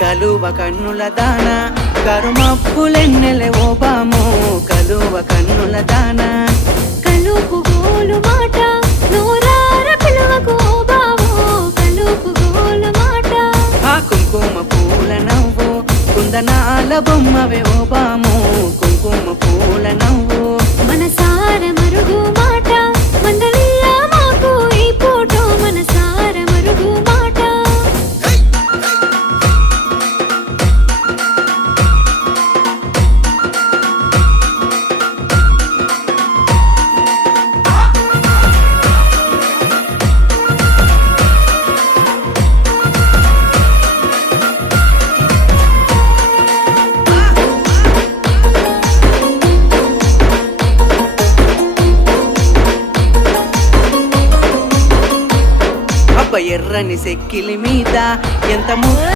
కలువ కన్నుల దాన కరుమప్పులెన్నెలే ఓ బాము కలువ కన్నుల దాన కలుపు గోలు మాట నూరార పిలువకు ఓ బావో కలుపు గోలు మాట ఆ కుంకుమ పూల నవ్వు కుందనాల బొమ్మవే ఓ బాము కుంకుమ పూల నవ్వు మనసార మరుగు మాట మందలియ మాకు ఈ పూట మనసార మరుగు మాట అబ్బ ఎర్రని సెక్కిలి మీద ఎంత